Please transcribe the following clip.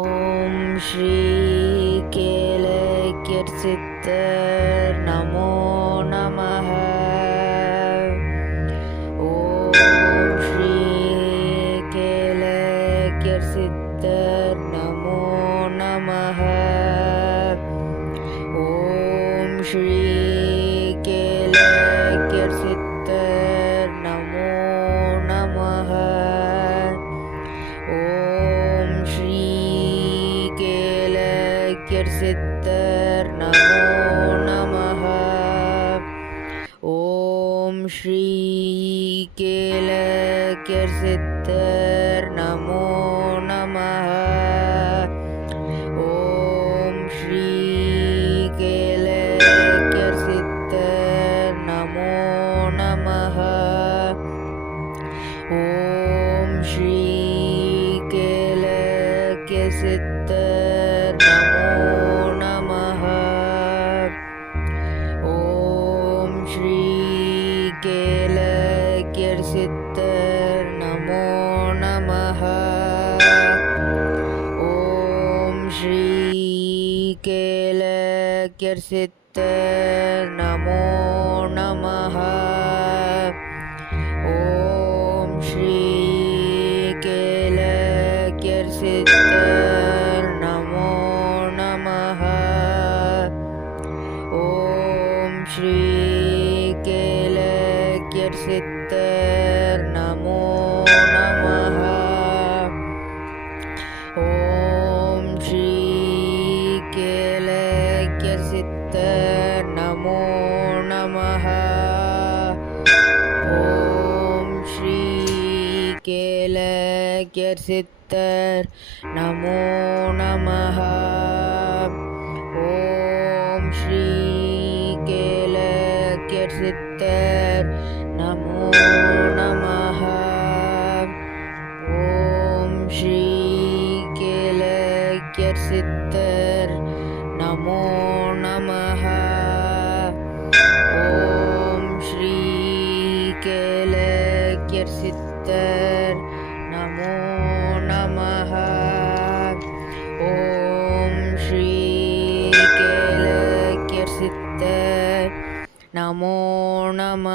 ஓம் ஸ்ரீ கேளக்கியர் சித்தர் நமோ நமः. ஓம் ஸ்ரீ கேளக்கியர் சித்தர் நமோ நமः. ஓம் ஸ்ரீ கேளக்கியர் சித்தர் நமோ நமः. ஓம் ஸ்ரீ கேளக்கியர் சித்தர் நமோ நமः. ஓம் ஸ்ரீ கேளக்கியர் சித்தர் நமோ நமः. ஓம் ஸ்ரீ கேளக்கியர் சித்தர் நமோ நமः. ஓம் ஸ்ரீ கேளக்கியர் சித்தர் நமோ நமः. ஓம் ஸ்ரீ கேளக்கியர் சித்தர் நமோ நமः. ஓம் ஸ்ரீ கேளக்கியர் சித்தர் நமோ நமः. ஓம் ஸ்ரீ கேளக்கியர் சித்தர் நமோ நமः. ஓம் ஸ்ரீ கேளக்கியர் சித்தர் நமோ நமः. ஓம் ஸ்ரீ கேளக்கியர் சித்தர் நமோ நமः. ஓம் ஸ்ரீ கேளக்கியர் சித்தர் நமோ நமः. ஓம் ஸ்ரீ கேளக்கியர் சித்தர் நமோ நமः. ஓம் ஸ்ரீ கேளக்கியர் சித்தர் நமோ நமः. ஓம் ஸ்ரீ கேளக்கியர் சித்தர் நமோ நமः. ஓம் ஸ்ரீ கேளக்கியர் சித்தர் நமோ நமः.